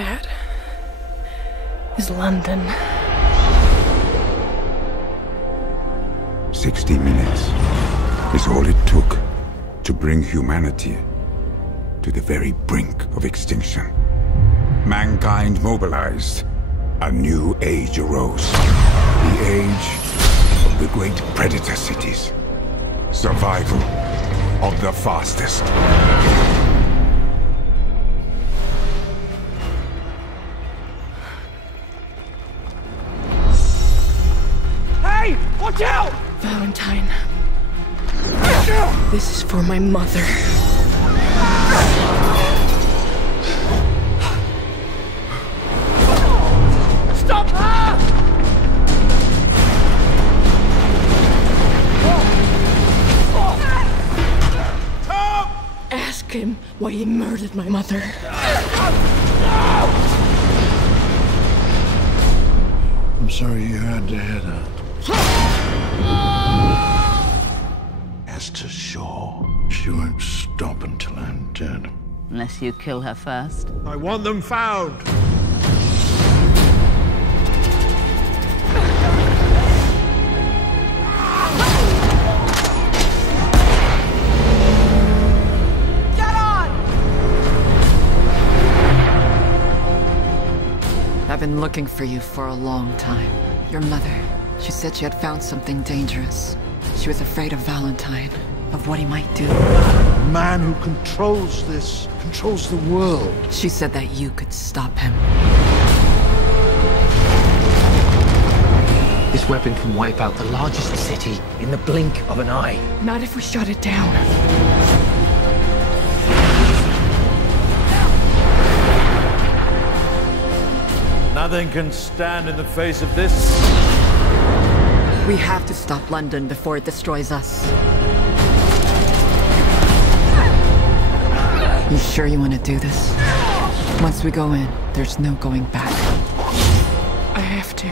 That is London. 60 minutes is all it took to bring humanity to the very brink of extinction. Mankind mobilized. A new age arose. The age of the great predator cities. Survival of the fastest. Hey! Watch out! Valentine. This is for my mother. Stop her! Tom! Ask him why he murdered my mother. I'm sorry you had to hear that. As to shore, she won't stop until I'm dead. Unless you kill her first. I want them found. Get on! I've been looking for you for a long time. Your mother, she said she had found something dangerous. She was afraid of Valentine, of what he might do. The man who controls this, controls the world. She said that you could stop him. This weapon can wipe out the largest city in the blink of an eye. Not if we shut it down. Nothing can stand in the face of this. We have to stop London before it destroys us. You sure you want to do this? Once we go in, there's no going back. I have to.